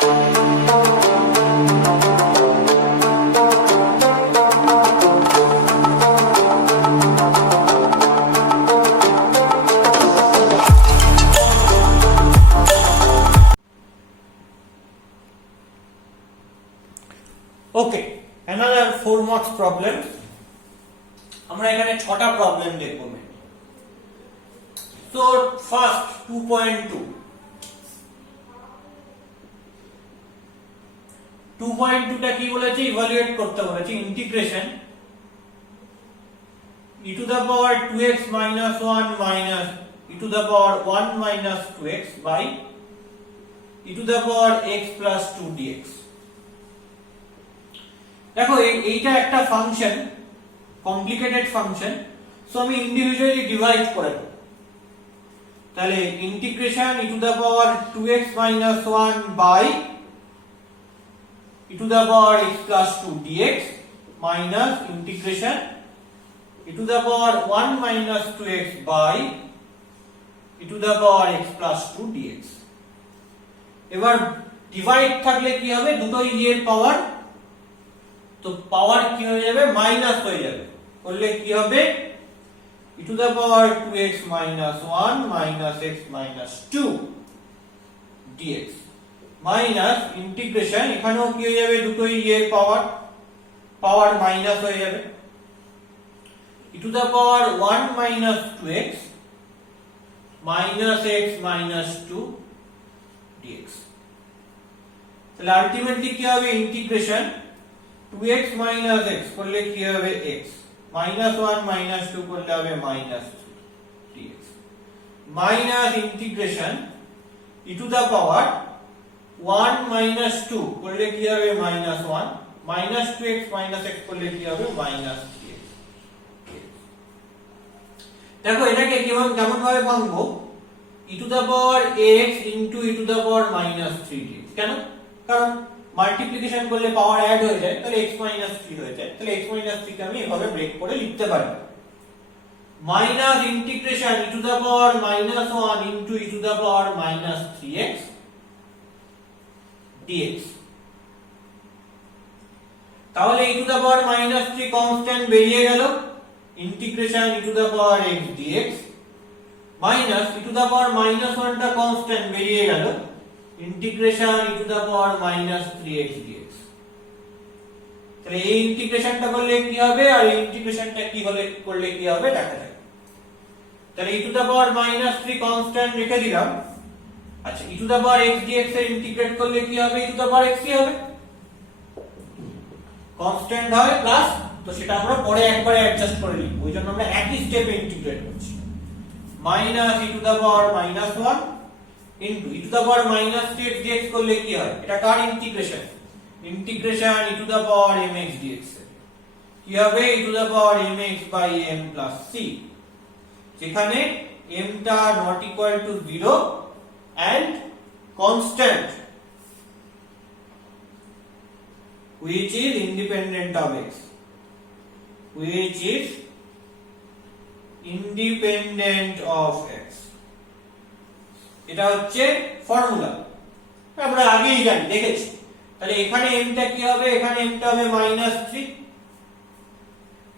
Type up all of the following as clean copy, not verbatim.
ওকে, another 4 marks problem. আমরা এখানে 6টা প্রবলেম দেখব। তো ফার্স্ট 2.2 2.2টা কি বলেছে, ইভালুয়েট করতে বলেছে। Integration e to the power 2x minus 1 minus e to the power 1 minus 2x by e to the power x plus 2 dx। দেখো এইটা একটা ফাংশন, কমপ্লিকেটেড ফাংশন, সো আমি ইন্ডিভিজুয়ালি ডিভাইড করে দেব। তাহলে integration e to the power 2x minus 1 by e to the power x plus 2 dx minus integration e to the power 1 minus 2x by e to the power x plus 2 dx। এবার divide থাকলে কি হবে, দুটোই এর পাওয়ার, তো পাওয়ার কি হয়ে যাবে, মাইনাস হয়ে যাবে। করলে কি হবে, e to the power 2x minus 1 minus x minus 2 dx minus integration, এখানেও কি হয়ে যাবে, দুটোই এর পাওয়ার, পাওয়ার মাইনাস হয়ে যাবে, e to the power 1 minus 2x minus x minus 2 dx। তাহলে আলটিমেটলি কি হবে, ইন্টিগ্রেশন 2x minus x করলে কি হবে x, minus 1 minus 2 করলে হবে minus 3 dx minus integration e to the power 1 minus 2 করলে কি হবে minus 1 minus 2x minus x করলে কি হবে minus 3x। দেখো এটাকে কেমন ভাবে ভাঙবো, e to the power x into e to the power minus 3 dx। কেন, কারণ মাল্টিপ্লিকেশন করলে পাওয়ার অ্যাড হয়ে যায়, তাহলে x minus 3 হয়ে যায়। তাহলে x minus 3 কে আমি এভাবে ব্রেক করে লিখতে পারি, minus integration e to the power minus 1 into e to the power minus 3x dx। তাহলে e to the power minus 3 constant বেরিয়ে গেল, integration e to the power x dx minus e to the power minus 1 টা constant বেরিয়ে গেল, integration e to the power minus 3x dx। তাহলে এই ইন্টিগ্রেশনটা করলে কি হবে আর এই ইন্টিগ্রেশনটা কি করলে কি হবে দেখা যাক। তাহলে e to the power minus 3 constant রেখে দিলাম। আচ্ছা, e to the power x dx এর ইন্টিগ্রেট করলে কি হবে, e to the power x কি হবে, কনস্ট্যান্ট হয় প্লাস, তো সেটা আমরা পরে একবারে অ্যাডজাস্ট করে নিই, ওইজন্য আমরা একই স্টেপে ইন্টিগ্রেট করছি। Minus e to the power minus 1 into e to the power minus 3x dx করলে কি হয়, এটা কার integration, integration e to the power mx dx কি হবে, e to the power mx by m plus c, যেখানে m টা not equal to 0 and constant which is independent of x, which is independent of x। এটা হচ্ছে formula, আমরা আগেই জানি, দেখেছি। তাহলে এখানে m টা কি হবে, এখানে m টা হবে -3।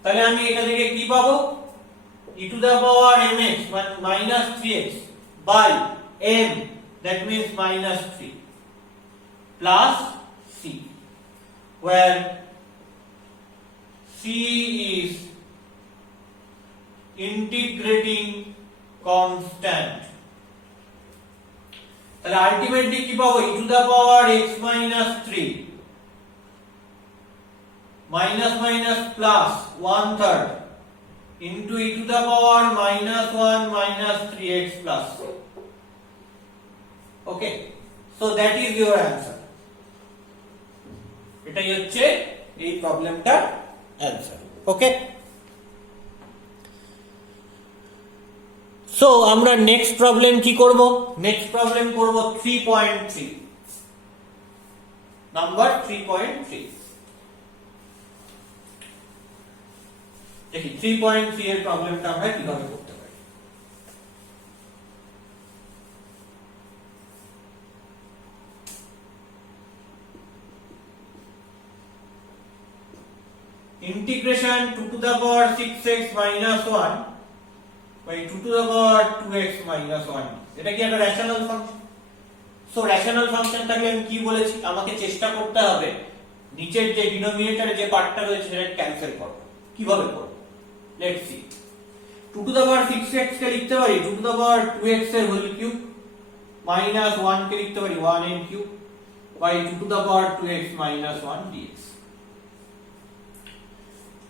তাহলে আমি এটা থেকে কি পাবো, e to the power mx minus 3x by m, that means -3 plus c, where c is integrating constant। তাহলে আলটিমেটলি কি পাবো, e to the power x minus 3 minus minus plus 1/3 into e to the power minus 1 minus 3x plus 4। Okay, so that is your answer। এটাই হচ্ছে এই প্রবলেমটার answer. ওকে, so আমরা next problem কি করব, next problem করব 3.3, number 3.3। দেখি 3.3 এর প্রবলেমটা আমরা কিভাবে করতে পারি। integration 2 to the power 6x minus 1 by 2 to the power 2x minus 1 এটা কি একটা rational function so rational function থাকলে আমি কি বলেছি আমাকে চেষ্টা করতে হবে নিচের যে ডিনোমিনেটরে যে পার্টটা রয়েছে সেটা ক্যান্সেল করব কিভাবে করব let's see 2 to the power 6x কে লিখতে পারি 2 to the power 2x এর হোল কিউব minus 1 কে লিখতে পারি 1 n cube by 2 to the power 2x minus 1 dx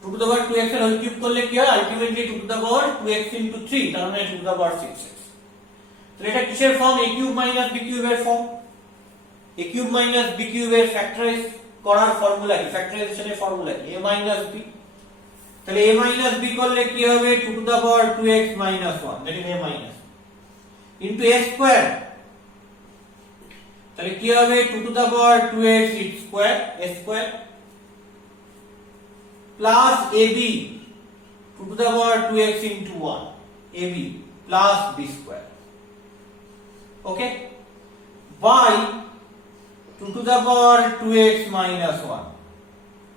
2 to the power 2x এর হোল কিউব করলে কি হয় ultimately 2 to the power 2x into 3 তার মানে 2 to the power 6x তো এটা কিসের form a cube minus b cube এর form a cube minus b cube এর ফ্যাক্টরাইজ করার ফর্মুলা কি ফ্যাক্টরাইজেশনের ফর্মুলা কি a মাইনাস b তাহলে a মাইনাস b করলে কি হবে 2 to the power 2x minus 1 that is a minus into a square তাহলে কি হবে 2 to the power 2x its square a square plus ab 2 to the power 2x into 1 ab plus b square okay by 2 to the power 2x minus 1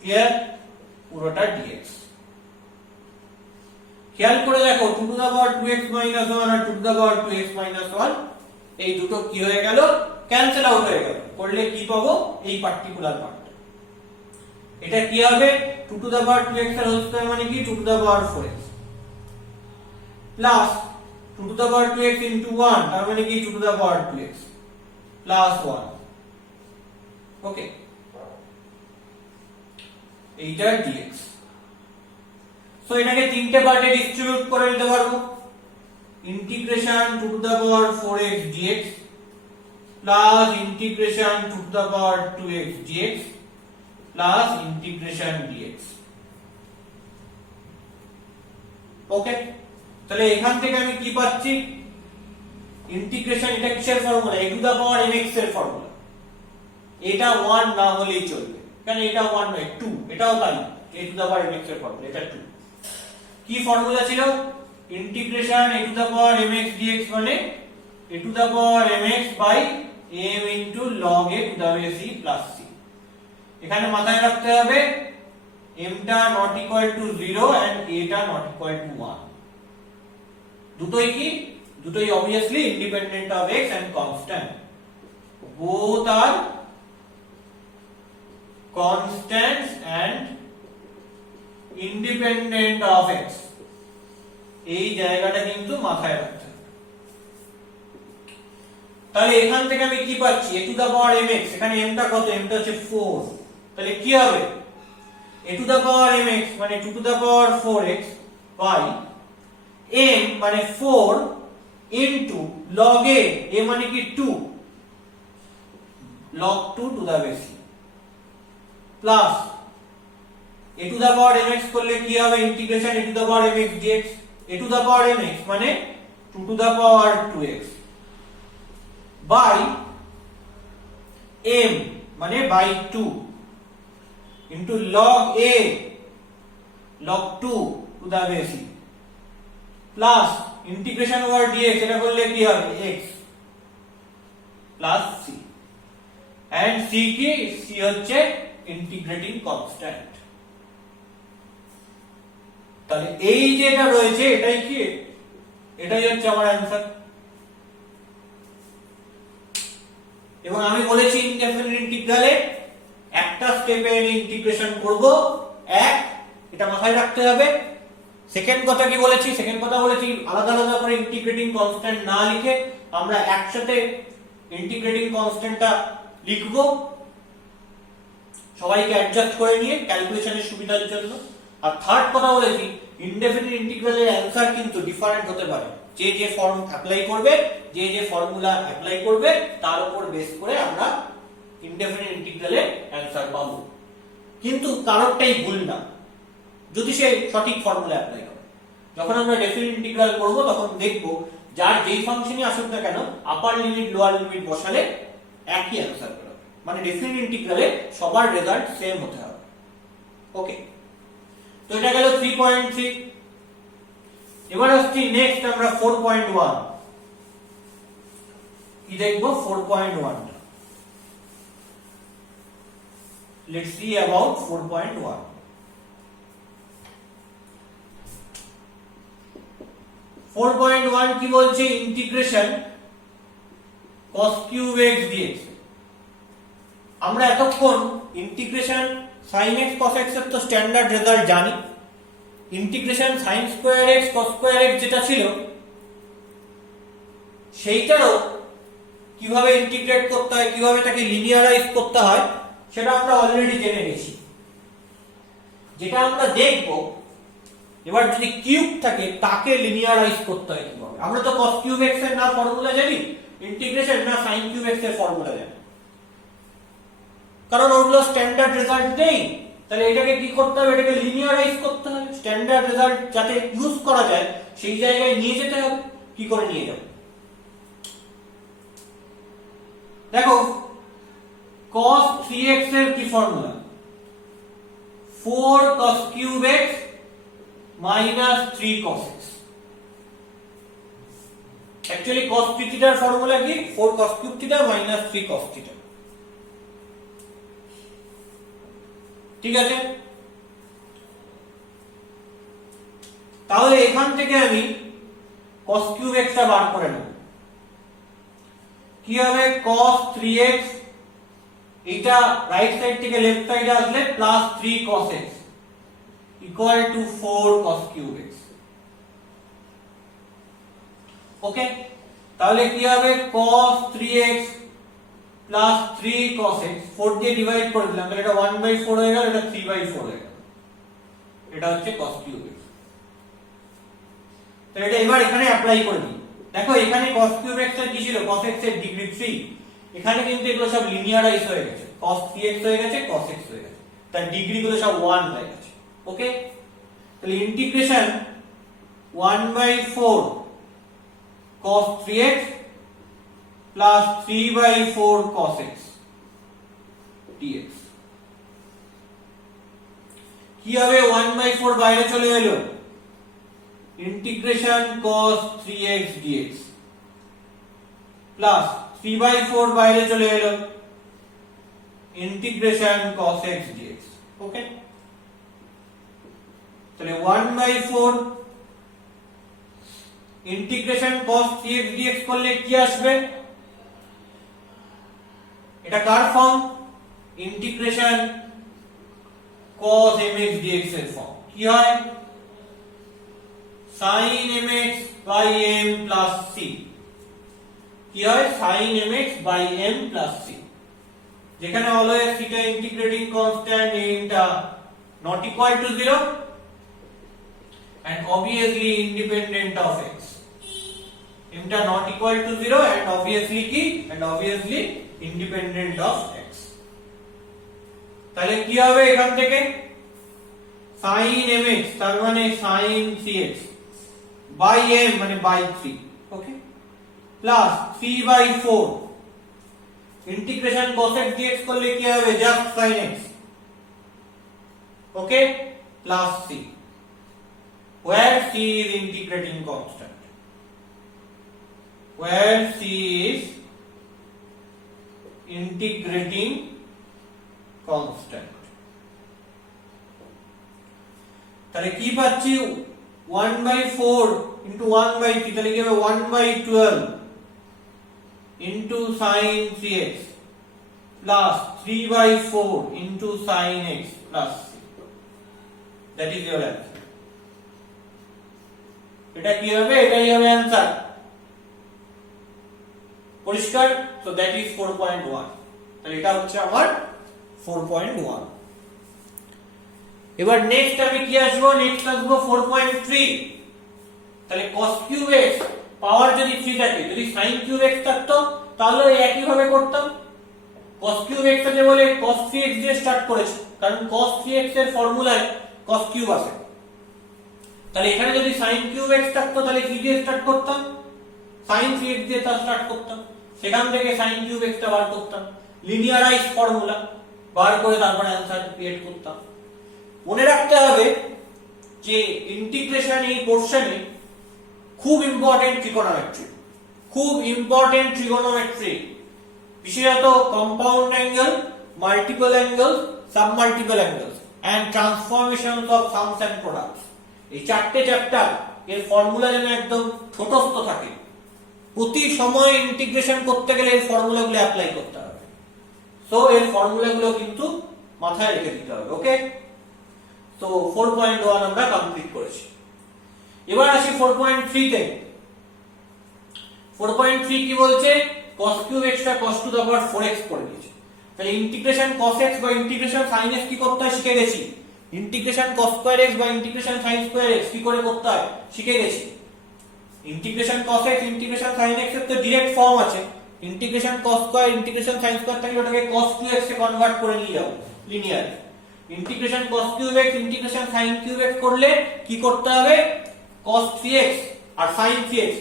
here পুরোটা dx খেয়াল করে দেখো 2 to the power 2x minus 1 R 2 to the power 2x minus 1 এই দুটো কি হয়ে গেল cancel out হয়ে গেল করলে কি পাবো এই পার্টিকুলার পার্টটা এটা কি হবে 2 to the power 2x এর হোল স্কয়ার মানে কি 2 to the power 4x plus 2 to the power 2x into 1 তার মানে কি 2 to the power 2x plus 1 ওকে এইটা dx সো এটাকে তিনটে পার্টে ডিস্ট্রিবিউট করে নিতে পারবো integration 2 to the power 4x dx plus integration 2 to the power 2x dx plus integration dx ওকে তাহলে এখান থেকে আমি কি পাচ্ছি ইন্টিগ্রেশন এটা কিসের formula a to the power mx এর ফর্মুলা এটা 1 না হলেই চলবে কারণ এটা 1 নয় 2 এটাও তাই a to the power mx এর ফর্মুলা এটা 2 কি ফর্মুলা ছিল integration a to the power mx dx মানে a to the power mx by m into log a to the base c plus c এখানে মাথায় রাখতে হবে m টা not equal to 0 and a টা not equal to 1 দুটোই কি দুটোই obviously independent of x and constant both are constants and independent of x এই জায়গাটা কিন্তু মাথায় রাখতে হবে তাহলে এখান থেকে আমি কি পাচ্ছি a to the power mx এখানে m টা কত m টা হচ্ছে 4 তাহলে কি হবে a to the power mx মানে 2 to the power 4x by m মানে 4 into log a মানে কি 2 log 2 to the base plus a to the power mx করলে কি হবে integration a to the power mx dx a to the power mx মানে 2 to the power 2x by m মানে by 2 into log a log 2 to the base c plus integration over dx এটা করলে কি হবে x plus c and c কি c হচ্ছে integrating constant তাহলে এই যেটা রয়েছে এটাই কি এটাই হচ্ছে আমার অ্যানসার এবং আমি বলেছি ইনডেফিনিট ইন্টিগ্রালে একটা স্টেপে ইন্টিগ্রেশন করব এক এটা মাথায় রাখতে হবে সেকেন্ড কথা কি বলেছি সেকেন্ড কথা বলেছি আলাদা আলাদা করে ইন্টিগ্রেটিং কনস্ট্যান্ট না লিখে আমরা একসাথে ইন্টিগ্রেটিং কনস্ট্যান্টটা লিখব সবাইকে অ্যাডজাস্ট করে নিয়ে ক্যালকুলেশনের সুবিধার জন্য আর থার্ড কথা বলেছি ইনডেফিনিট ইন্টিগ্রালের অ্যানসার কিন্তু ডিফারেন্ট হতে পারে যে যে ফর্ম অ্যাপ্লাই করবে যে যে ফর্মুলা অ্যাপ্লাই করবে তার উপর বেস করে আমরা ইনডেফিনিট ইন্টিগ্রালের অ্যানসার পাবো কিন্তু কারোরটাই ভুল না যদি সে সঠিক ফর্মুলা অ্যাপ্লাই করে যখন আমরা ডেফিনিট ইন্টিগ্রাল করব তখন দেখব যার যেই ফাংশনই আসুক না কেন আপার লিমিট লোয়ার লিমিট বসালে একই অ্যানসার বেরোবে মানে ডেফিনিট ইন্টিগ্রালে সবার রেজাল্ট সেম হতে হবে ওকে তো এটা গেল 3.3 এবার আসছি নেক্সট আমরা 4.1 কি দেখব 4.1 let's see about 4.1 4.1 কি বলছে, integration cos cube x dx। আমরা এতক্ষণ integration sin x cos x এর তো স্ট্যান্ডার্ড রেজাল্ট জানি। Integration sin square x cos square x যেটা ছিল সেইটারও কিভাবে ইন্টিগ্রেট করতে হয়, কিভাবে তাকে লিনিয়ারাইজ করতে হয় সেটা আমরা অলরেডি জেনে গেছি। যেটা আমরা দেখব এবার যদি কিউব থাকে তাকে লিনিয়ারাইজ করতে হয় কিভাবে। আমরা তো cos কিউব x এর না ফর্মুলা জানি, ইন্টিগ্রেশন না sin কিউব x এর ফর্মুলা জানি, কারণ ওগুলো স্ট্যান্ডার্ড রেজাল্ট নেই। তাহলে এটাকে কি করতে হবে, এটাকে লিনিয়ারাইজ করতে হবে, স্ট্যান্ডার্ড রেজাল্ট যাতে ইউজ করা যায় সেই জায়গায় নিয়ে যেতে হবে। কি করে নিয়ে যাব, দেখো cos 3x এর কি formula, 4 cos cube x minus 3 cos x। Actually cos থিটার ফর্মুলা কি, 4 cos cube theta minus 3 cos theta. ঠিক আছে, তাহলে এখান থেকে আমি cos কিউব x টা বার করে নেব। কি হবে, cos 3x এটা রাইট সাইড থেকে লেফট সাইডে আসলে plus 3 cos x equal to 4 cos cube x। ওকে, তাহলে কি হবে, cos 3x plus 3 cos x 4 দিয়ে ডিভাইড করে দিলাম, তাহলে এটা 1/4 হয়ে গেল, এটা 3/4 হয়ে গেল। এটা হচ্ছে cos কিউব x। তাহলে এটা এবার এখানে অ্যাপ্লাই করে দিই। দেখো এখানে cos কিউব x এর কি ছিল, cos x এর ডিগ্রি 3, এখানে কিন্তু এগুলো সব লিনিয়ারাইজ হয়ে গেছে, cos 3x হয়ে গেছে, cos x হয়ে গেছে, তার ডিগ্রি গুলো সব 1 হয়ে গেছে। ওকে, তাহলে integration 1/4 cos 3x plus 3/4 cos x dx। কি হবে, 1/4 বাইরে চলে এলো, integration cos 3x dx plus 3/4 বাইরে চলে এলো, ইন্টিগ্রেশন cos x dx। ওকে, তাহলে 1/4 ইন্টিগ্রেশন cos 3x dx করলে কি আসবে, এটা কার form, integration cos mx dx এর ফর্ম। কি হয়, sin mx by m plus c। কি হয়, sin mx by m plus c, যেখানে always theta integrating constant m টা not equal to 0 and obviously independent of x। m টা not equal to 0 and obviously কি, and obviously independent of x। তাহলে কি হবে, এখান থেকে sin mx তার মানে sin cx by m মানে by 3। Okay, plus 3/4 integration cos x dx করলে কি হবে, just sin x। Okay, plus c, where c is integrating constant, where c is integrating constant। তাহলে কি পাচ্ছি, 1/4 into 1/3, তাহলে কি হবে 1/12 into sin cx plus 3/4 into sin x plus c। that is your answer। এটা কি হবে, এটাই হবে आंसर। পরিষ্কার, so that is 4.1। তাহলে এটা হচ্ছে আমার 4.1। এবার নেক্সট আমি কি আসবো, নেক্সট আসবো 4.3। তাহলে cos কিউব x পাওয়ার যদি 3 থাকে, যদি sin কিউব x থাকতো তাহলে একই ভাবে করতাম। cos কিউব x আছে বলে cos 3x দিয়ে স্টার্ট করেছি, কারণ cos 3x এর ফর্মুলায় cos কিউব আছে। তাহলে এখানে যদি sin কিউব x থাকতো তাহলে কি দিয়ে স্টার্ট করতাম, sin 3x দিয়ে তা স্টার্ট করতাম, সেখান থেকে sin কিউব x টা বার করতাম, লিনিয়ারাইজ ফর্মুলা বার করে তারপর आंसर ক্রিয়েট করতাম। মনে রাখতে হবে যে ইন্টিগ্রেশন এই পোরশনে খুব ইম্পর্টেন্ট ট্রিগোনোমেট্রি, খুব ইম্পর্টেন্ট ট্রিগোনোমেট্রি, বিশেষত compound angle, multiple angle, submultiple angles and transformations of sums and products. এই চারটে চ্যাপ্টার এর ফর্মুলা যেন একদম ঠোঁটস্থ থাকে, প্রতি সময় ইন্টিগ্রেশন করতে গেলে এর ফর্মুলাগুলো অ্যাপ্লাই করতে হবে। সো এর ফর্মুলাগুলো কিন্তু মাথায় রেখে দিতে হবে। ওকে, তো 4.1 আমরা কমপ্লিট করেছি। এবার আসি 4.3 তে। 4.3 কি বলছে? cos কিউব x টা cos to the power 4x করে দিয়েছে। তাহলে ইন্টিগ্রেশন cos x বা ইন্টিগ্রেশন sin x কি করতে হয় শিখে গেছি। ইন্টিগ্রেশন cos স্কয়ার x বা ইন্টিগ্রেশন sin স্কয়ার x কি করে করতে হয় শিখে গেছি। Integration cos x integration sin x এর তো ডাইরেক্ট ফর্ম আছে। Integration cos square integration sin square থাকলে ওটাকে cos 2x এ কনভার্ট করে নিয়ে যাও linear. Integration cos cube x integration sin cube x করলে কি করতে হবে? cos 3x আর sin 3x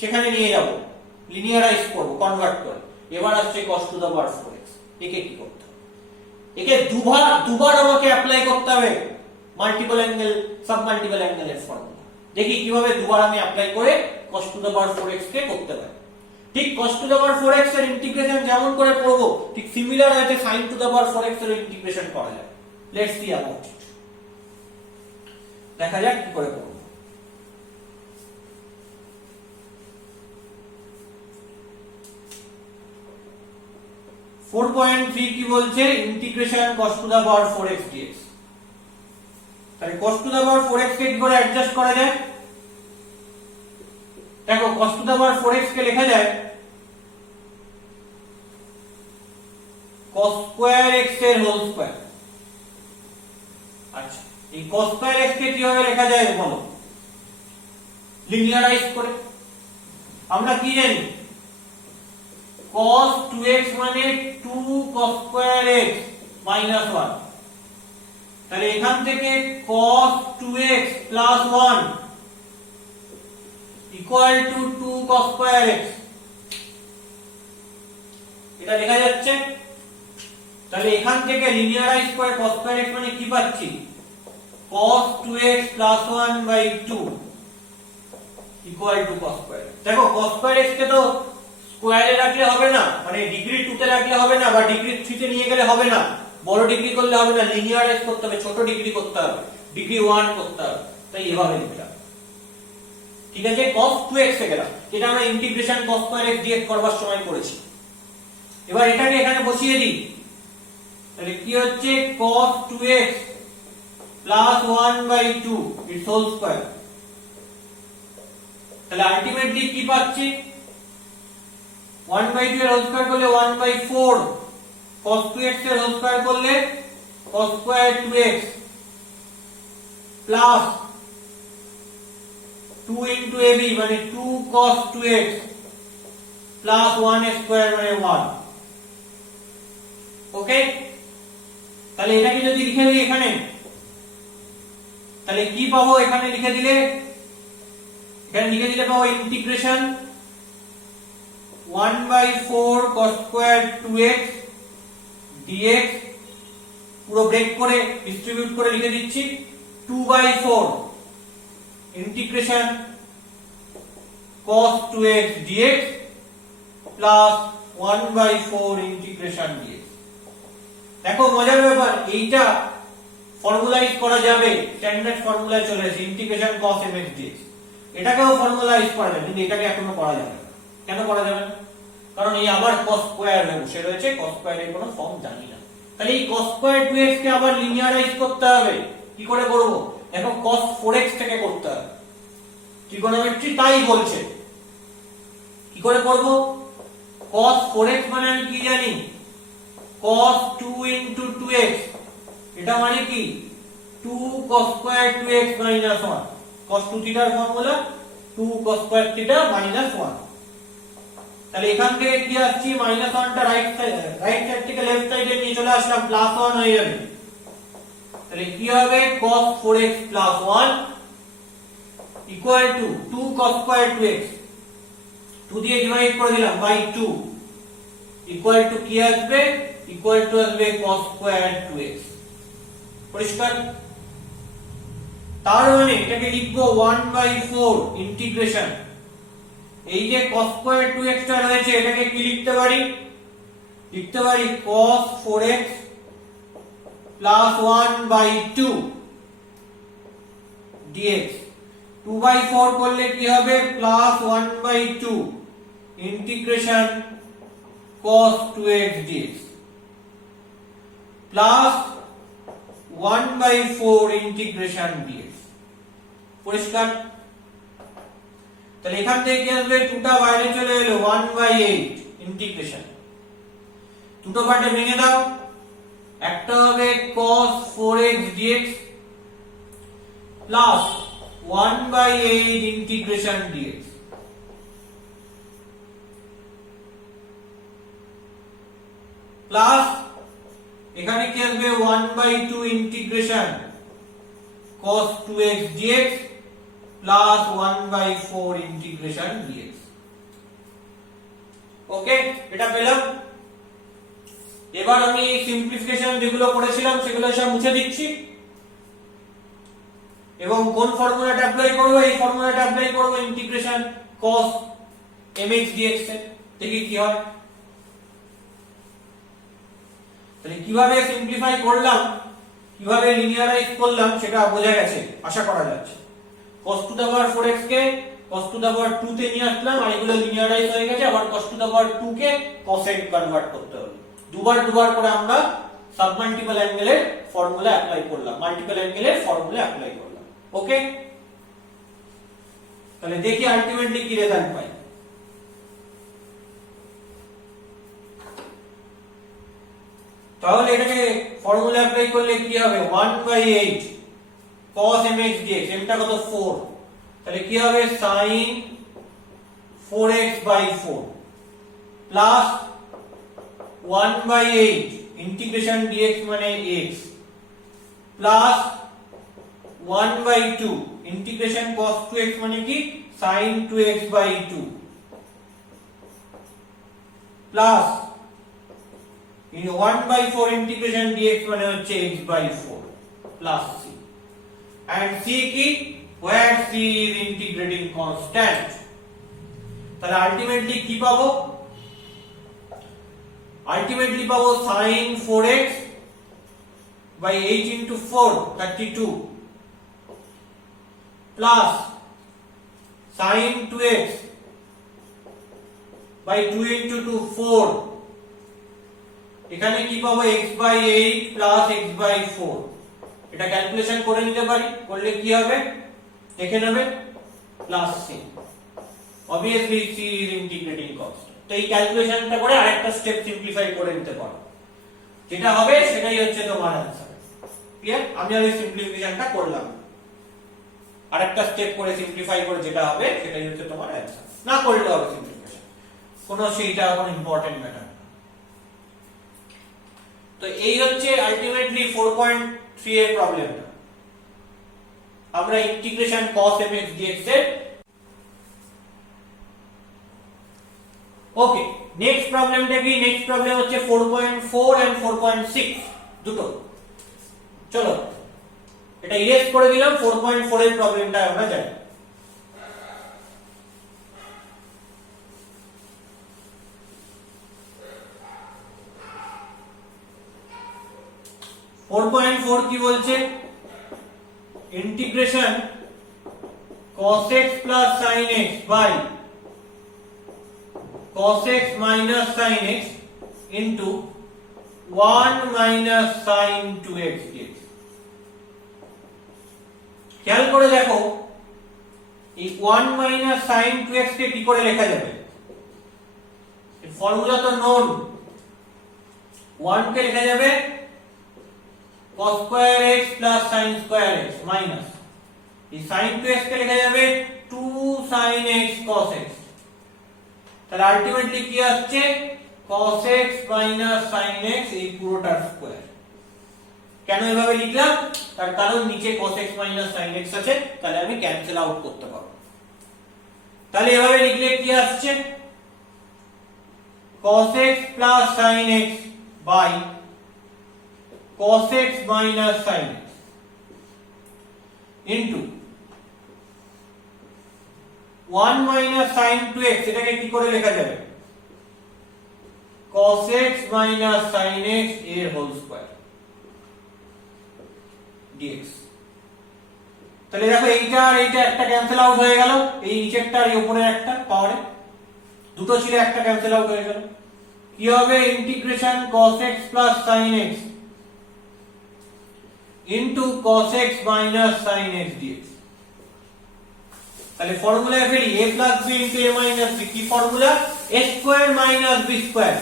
সেখানে নিয়ে যাব, লিনিয়ারাইজ করব, কনভার্ট করে। এবার আসছে cos to the power 4x। একে কি করতে হবে? একে দুবার আমাকে অ্যাপ্লাই করতে হবে মাল্টিপল অ্যাঙ্গেল সাব মাল্টিপল অ্যাঙ্গেলের ফর্মুলা। দেখি কিভাবে দুবার আমি অ্যাপ্লাই করে cos to the power 4x কে করতে পারি। ঠিক cos to the power 4x এর ইন্টিগ্রেশন যেমন করে করব, ঠিক সিমিলার হয়তো sin two the power 4x এর ইন্টিগ্রেশন করা যায়। Let's see about it. দেখা যাক কি করে করব। কি বলছে? Integration cos to the power 4x dx। তাহলে cos to the power 4x কে কি করে অ্যাডজাস্ট করা যায়? দেখো cos to the power 4x কে লেখা যায় cos স্কয়ার x এর হোল স্কয়ার। আচ্ছা, এই cos স্কয়ার x কে কিভাবে লেখা যায় বলো? লিনিয়ারাইজ করে। আমরা কি জানি? cos 2x মানে 2 cos স্কয়ার x মাইনাস 1। তাহলে এখান থেকে cos 2x plus 1 equal to 2 cos square x। এটা লেখা যাচ্ছে। তাহলে এখান থেকে লিনিয়ারাইজ করে cos স্কয়ার x মানে কি পাচ্ছি? cos 2x plus 1 by 2 equal to cos square. দেখো cos স্কয়ার x কে তো স্কয়ারে রাখলে হবে না, মানে ডিগ্রি 2 তে রাখলে হবে না, বা ডিগ্রি 3 তে নিয়ে গেলে হবে না, বড় ডিগ্রি করলে হবে না, লিনিয়ারাইজ করতে হবে, ছোট ডিগ্রি করতে হবে, ডিগ্রি 1 করতে হবে। তাই এভাবে লিখলাম। ঠিক আছে, cos 2x এ গেলাম, এটা আমরা integration cos square x dx করবার সময় করেছি। এবার এটাকে এখানে বসিয়ে দিই। তাহলে কি হচ্ছে? cos 2x plus 1 by 2 it's whole square. তাহলে আলটিমেটলি কি পাচ্ছি? 1 বাই 2 এর হোল স্কয়ার করলে 1 বাই 4, cos 2x এর হোল স্কয়ার করলে cos square 2x plus 2 into ab মানে 2 cos 2x প্লাস 1 স্কয়ার মানে 1। ওকে, তাহলে এটাকে যদি লিখে দিই এখানে, তাহলে কি পাবো? এখানে লিখে দিলে পাবো integration 1 by 4 cos square 2x dx, পুরো ব্রেক করে ডিস্ট্রিবিউট করে লিখে দিচ্ছি 2 by 4 integration cos 2x dx plus 1 by 4 integration dx। দেখো মজার ব্যাপার, এইটা ফর্মুলাইজ করা যাবে, স্ট্যান্ডার্ড ফর্মুলায় চলে এসেছে ইন্টিগ্রেশন cos mx dx। এটাকেও ফর্মুলাইজ করা যাবে, কিন্তু এটাকে এখনো করা যাবে না। কেন করা যাবে না? কারণ এই আবার cos স্কয়ার এ বসে রয়েছে, cos স্কয়ার এর কোনো ফর্ম জানি না। তাহলে এই cos স্কয়ার 2x কে আবার লিনিয়ারাইজ করতে হবে। কি করে করব? দেখো cos 4x থেকে করতে হবে, ট্রিগোনোমেট্রি তাই বলছে। কি করে করব? cos 4x মানে আমি কি জানি? cos 2 into 2x, এটা মানে কি 2 cos square 2x minus 1। cos 2 থিটার formula 2 cos square theta minus 1। তাহলে এখান থেকে কি আসছে? minus 1 টা রাইট সাইড থেকে লেফট সাইডে নিয়ে চলে আসলাম, প্লাস 1 হয়ে যাবে। তাহলে কি হবে? cos 4x plus 1 equal to 2 cos square 2x, 2 দিয়ে ডিভাইড করে দিলাম বাই 2 ইকুয়াল টু কি আসবে? ইকুয়াল টু আসবে cos স্কয়ার 2x। পরিষ্কার? তার মানে এটাকে লিখবো 1 বাই 4 ইন্টিগ্রেশন, এই যে cos স্কয়ার 2x টা রয়েছে এটাকে কি লিখতে পারি? লিখতে পারি cos 4x plus 1 by 2 dx 2/4 করলে কি হবে plus 1/2 integration cos 2x dx plus 1/4 integration dx। পরিষ্কার? তাহলে এখান থেকে কি আসবে 2টা বাইরে চলে এলো 1/8 ইন্টিগ্রেশন। দুটো পার্টে ভেঙে দাও, একটা হবে cos 4x dx plus 1/8 integration dx plus এখানে কি আসবে 1/2 integration cos 2x dx plus 1/4 integration dx। ওকে, এটা পেলাম। এবার আমি সিম্পলিফিকেশন যেগুলো করেছিলাম সেগুলো সব মুছে দিচ্ছি এবং কোন ফর্মুলাটা অ্যাপ্লাই করব, এই ফর্মুলাটা অ্যাপ্লাই করব ইন্টিগ্রেশন cos mx dx এর। দেখি কি হয়। তাহলে কিভাবে সিম্পলিফাই করলাম, কিভাবে লিনিয়ারাইজ করলাম সেটা বোঝা গেছে আশা করা যাচ্ছে। cos to the power 4x কে cos টু দা পাওয়ার 2 তে নিয়ে আসলাম আর এগুলো লিনিয়ারাইজ হয়ে গেছে। আবার cos টু দা পাওয়ার 2 কে cos এ কনভার্ট করতে হবে। দুবার করে আমরা সাবমাল্টিপল অ্যাঙ্গেলের ফর্মুলা অ্যাপ্লাই করলাম, মাল্টিপল অ্যাঙ্গেলের ফর্মুলা অ্যাপ্লাই করলাম। ওকে, তাহলে দেখি আলটিমেটলি কি রেজাল্ট পাই। তাহলে এটাকে ফর্মুলা অ্যাপ্লাই করলে কি হবে 1/8 cos mx dx, এমটা কত 4, তাহলে কি হবে sin 4x/4 plus 1/8 integration dx মানে x plus 1/2 integration cos 2x মানে কি sin 2x/2 plus 1/4 integration dx মানে হচ্ছে x/4 plus c, and c কি where c is integrating constant। তাহলে আলটিমেটলি কি পাবো, আলটিমেটলি পাবো sin 4x by 8 into 4 32 plus sin 2x by 2 into 2 4, এখানে কি পাবো x/8 plus x/4। এটা ক্যালকুলেশন করে নিতে পারি, করলে কি হবে দেখে নেবে plus c, obviously c is integrating constant। তো এই ক্যালকুলেশনটা করে আরেকটা স্টেপ সিম্পলিফাই করে নিতে পারো, যেটা হবে সেটাই হচ্ছে তোমার आंसर। ক্লিয়ার? আমি আর এই সিম্পলিফিকেশনটা করলাম, আরেকটা স্টেপ করে সিম্পলিফাই করে যেটা হবে সেটাই হচ্ছে তোমার आंसर। না করলে হবে সিম্পলিফিকেশন, কোনো সেইটা কোনো ইম্পর্টেন্ট ম্যাটার। তো এই হচ্ছে আলটিমেটলি 4.3 এর প্রবলেমটা। আমরা ইন্টিগ্রেশন cos mx dx এর। ওকে, নেক্সট প্রবলেমটা কি? নেক্সট প্রবলেম হচ্ছে 4.4 এন্ড 4.6 দুটো। চলো এটা ইরেজ করে দিলাম, 4.4 এর প্রবলেমটা আমরা জানি। কি বলছে? Integration cos x plus sin x by cos x minus sin x into 1 minus sin 2x dx। খেয়াল করে দেখো এই 1 minus sin 2x কে কি করে লেখা যাবে? এই ফর্মুলা তো নোন। 1 কে লেখা যাবে cos square x plus sin square x minus এই sin 2x কে লেখা যাবে 2 sin x cos x। তাহলে আলটিমেটলি কি আসছে cos x minus sin x এই পুরোটার স্কয়ার। কেন এভাবে লিখলাম? তার কারণ নিচে cos x minus sin x আছে, তাহলে আমি ক্যান্সেল আউট করতে পারবো। তাহলে এভাবে লিখলে কি আসছে cos x plus sin x by cos x minus sin x into 1 minus sin 2x, এটাকে কি করে লেখা যাবে cos x minus sin x এর হোল স্কয়ার dx। তাহলে দেখো এইটা আর এইটা একটা ক্যান্সেল আউট হয়ে গেল, এই নিচেরটা আর এই উপরের একটা পাওয়ারে দুটো ছিল, একটা ক্যান্সেল আউট হয়ে গেল। কি হবে? Integration cos x plus sin x into cos x minus sin x dx। তাহলে ফর্মুলায় ফেরি, a plus b into a minus b, কি formula? a square minus b square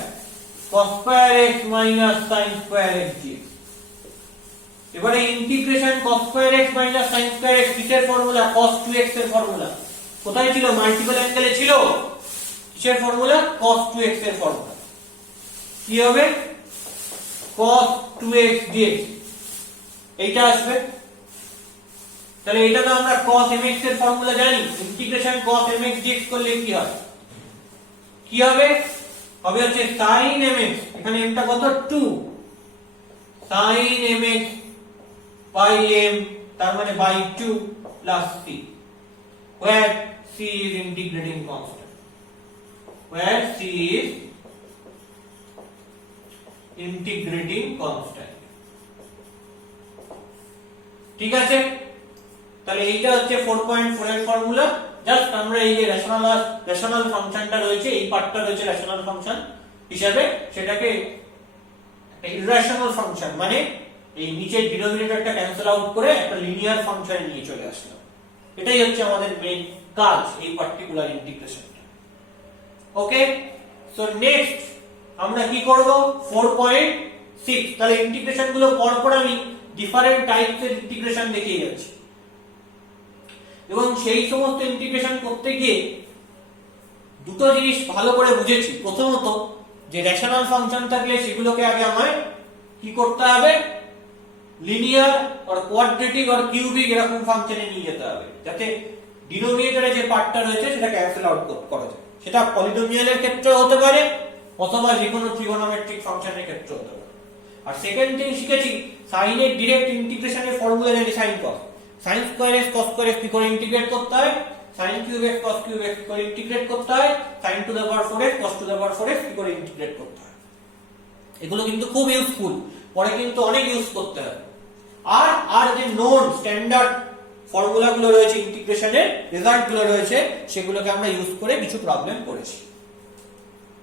cos square x minus sin square x dx। এবারে integration cos square x minus sin square x কিসের formula? cos 2x এর formula. কোথায় ছিল? Multiple অ্যাঙ্গেলে ছিল। কিসের formula? cos 2x এর ফর্মুলা। কি হবে? cos 2x dx এইটা আসবে। তাহলে এটা তো আমরা cos mx এর ফর্মুলা জানি। ইন্টিগ্রেশন cos mx dx করলে কি হয়? কি হবে? হবে হচ্ছে sin mx, এখানে m টা কত? 2 sin mx by m, তার মানে by 2 plus c, where c is integrating constant, where c is integrating constant। ঠিক আছে? তাহলে এইটা হচ্ছে 4.4 এর ফর্মুলা। জাস্ট আমরা এই যে রেশনাল ফাংশনটা রয়েছে, এই পার্টটা রয়েছে রেশনাল ফাংশন হিসাবে, সেটাকে ইররেশনাল ফাংশন মানে এই নিচের ডিনোমিনেটরটা ক্যান্সেল আউট করে একটা লিনিয়ার ফাংশনে নিয়ে চলে আসলাম। এটাই হচ্ছে আমাদের মেইন কাজ এই পার্টিকুলার ইন্টিগ্রেশনটা। ওকে, সো নেক্সট আমরা কি করব? 4.6। তাহলে ইন্টিগ্রেশন গুলো পরপর আমি ডিফারেন্ট টাইপস এর ইন্টিগ্রেশন দেখিয়ে যাচ্ছি, এবং সেই সমস্ত ইন্টিগ্রেশন করতে গিয়ে দুটো জিনিস ভালো করে বুঝেছি। প্রথমত, যে রেশনাল ফাংশন থাকলে সেগুলোকে আগে আমায় কি করতে হবে? লিনিয়ার আর কোয়াড্রেটিক আর কিউবিক এরকম ফাংশনে নিয়ে যেতে হবে, যাতে ডিনোমিনেটরে যে পার্টটা রয়েছে সেটা ক্যান্সেল আউট করা যায়। সেটা পলিনোমিয়ালের ক্ষেত্রে হতে পারে অথবা যে কোনো ট্রিগোনোমেট্রিক ফাংশনের ক্ষেত্রে হতে পারে। আর সেকেন্ড থিং শিখেছি, sin এর ডাইরেক্ট ইন্টিগ্রেশনের ফর্মুলা জানি sin cos, sin square x cos square x কি করে ইন্টিগ্রেট করতে হয়, sin cube x cos cube x কি করে ইন্টিগ্রেট করতে হয়, sin to the power 4x cos to the power 4x কি করে ইন্টিগ্রেট করতে হয়। এগুলো কিন্তু খুব ইউজফুল, পরে কিন্তু অনেক ইউজ করতে হবে। আর যে নোন স্ট্যান্ডার্ড ফর্মুলা গুলো রয়েছে, ইন্টিগ্রেশনের রেজাল্ট গুলো রয়েছে, সেগুলোকে আমরা ইউজ করে কিছু প্রবলেম করেছি।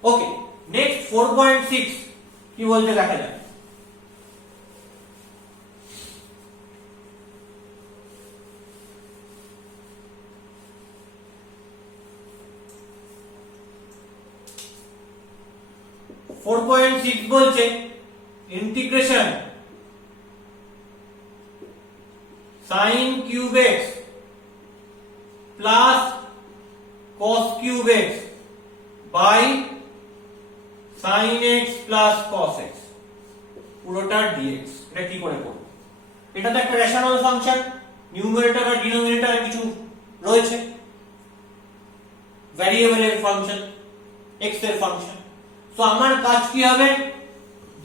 ওকে, নেক্সট 4.6 কি বলতে দেখা যাক। বলছে integration sin cube x plus cos cube x by sin x plus cos x পুরোটা dx। এটা কি করে করব? এটা তো একটা রেশনাল ফাংশন, নিউমারেটর আর ডিনোমিনেটর কিছু রয়েছে, ভ্যারিয়েবলের ফাংশন, x এর ফাংশন। তো আমার কাজ কি হবে?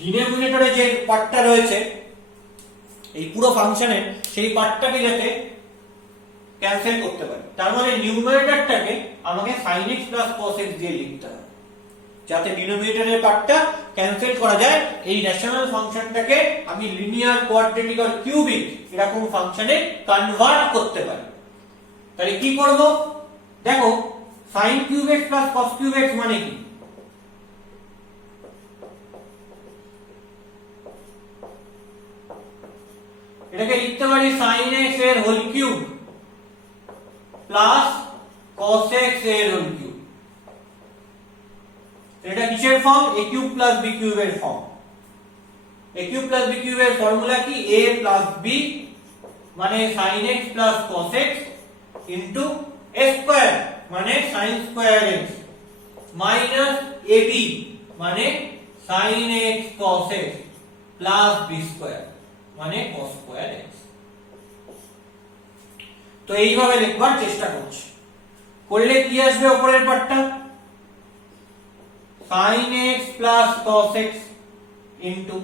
ডিনোমিনেটরে যে পার্টটা রয়েছে এই পুরো ফাংশনের, সেই পার্টটাকে যাতে ক্যান্সেল করতে পারি, তার মানে নিউমারেটরটাকে আমাকে sin x plus cos x দিয়ে লিখতে হবে, যাতে ডিনোমিনেটরের পার্টটা ক্যান্সেল করা যায়। এই রেশনাল ফাংশনটাকে আমি লিনিয়ার, কোয়াড্রেটিক আর কিউবিক এরকম ফাংশনে কনভার্ট করতে পারি। তাহলে কি করব? দেখো, sin cube x plus cos cube x মানে কি? এটাকে লিখতে পারি sin x এর whole cube plus cos x এর হোল কিউব। এটা কিসের form? a cube plus b cube এর form. a cube plus b cube এর ফর্মুলা কি? a প্লাস b মানে sin x plus cos x into a square মানে sin square x minus ab মানে sin x cos x plus b square মানে cos square x। তো এইভাবে লিখবার চেষ্টা করছি, করলে কি আসবে উপরের পার্টটা? sin x plus cos x into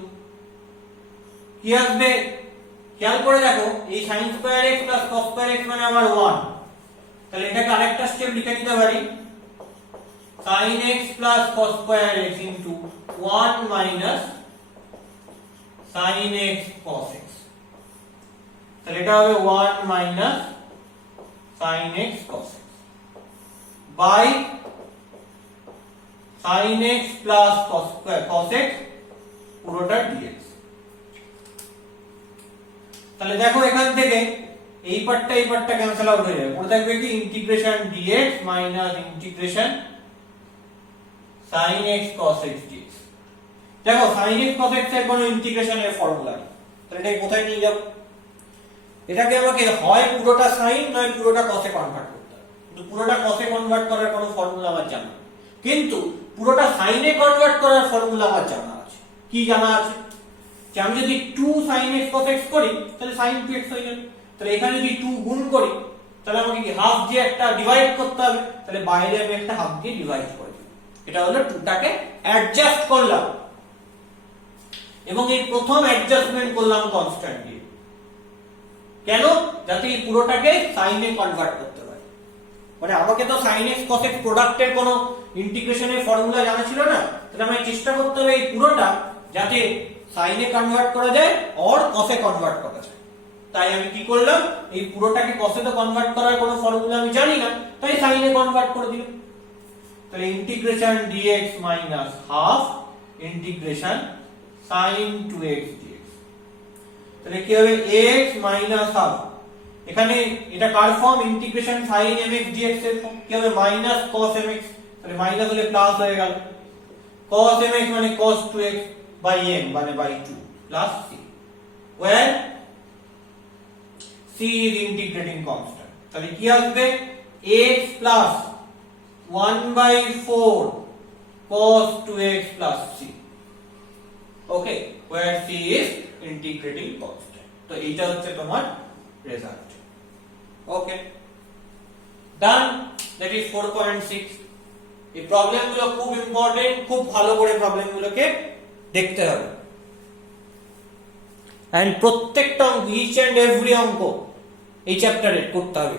কি আসবে? খেয়াল করে দেখো, এই sin square x plus cos square x মানে আমার 1, তাহলে এটাকে আরেকটা স্টেপ লিখে দিতে পারি, sin x plus cos square x into 1 minus sin x cos x। তাহলে এটা হবে 1 minus sin x cos x by sin x plus cos x পুরোটা dx। তাহলে দেখো এখান থেকে এই পার্টটা ক্যান্সেল আউট হয়ে যাবে, পড়ে থাকবে কি integration dx minus integration sin x cos x dx। দেখো sin x cos x এর কোনো ইন্টিগ্রেশনের ফর্মুলা নেই, তাহলে এটা কোথায় নিয়ে যাব? এটাকে আমাকে হয় পুরোটা sin নয় পুরোটা cos এ কনভার্ট করতে হবে, কিন্তু পুরোটা cos এ কনভার্ট করার কোনো ফর্মুলা আমার জানা নেই, কিন্তু পুরোটা sin এ কনভার্ট করার ফর্মুলা আমার জানা আছে। কি জানা আছে? যে আমি যদি 2 sin x cos x করি তাহলে sin 2x হয়ে যাবে, তাহলে এখানে যদি 2 গুণ করি তাহলে আমাকে কি হাফ দিয়ে একটা ডিভাইড করতে হবে, তাহলে বাইরে আমি একটা হাফ দিয়ে ডিভাইড করে দিই। এটা হলো 2 টাকে অ্যাডজাস্ট করলাম এবং এই প্রথম অ্যাডজাস্টমেন্ট করলাম কনস্ট্যান্ট দিয়ে। কেন? যাতে এই পুরোটাকে sin এ কনভার্ট করতে পারি। মানে আমাকে তো sin x cos x প্রোডাক্টের কোনো ইন্টিগ্রেশনের ফর্মুলা জানা ছিল না, তাহলে আমাকে চেষ্টা করতে হবে এই পুরোটা যাতে sin এ কনভার্ট করা যায় আর cos এ কনভার্ট করা যায়। তাই আমি কি করলাম, এই পুরোটাকে cos এ তো কনভার্ট করার কোনো ফর্মুলা আমি জানি না, তাই sin এ কনভার্ট করে দিলাম। তাহলে integration dx minus half integration sin 2x dx। তাহলে কি হবে x মাইনাস হাফ, এখানে এটা কার form? Integration sin mx dx এর ফর্ম। কি হবে মাইনাস cos mx, তাহলে মাইনাস হলে প্লাস হয়ে গেল, cos mx মানে cos 2x by m মানে by 2 plus c, where c is integrating constant। তাহলে কি আসবে x plus 1 by 4 cos 2x plus c, okay, where c is integrating constant। তো এইটা হচ্ছে তোমার result. Okay, done, that is 4.6। এই প্রবলেমগুলো খুব ইম্পর্টেন্ট, খুব ভালো করে প্রবলেমগুলোকে দেখতে হবে, এন্ড প্রত্যেকটা ইচ এন্ড এভরি অঙ্ক এই চ্যাপ্টারে করতে হবে।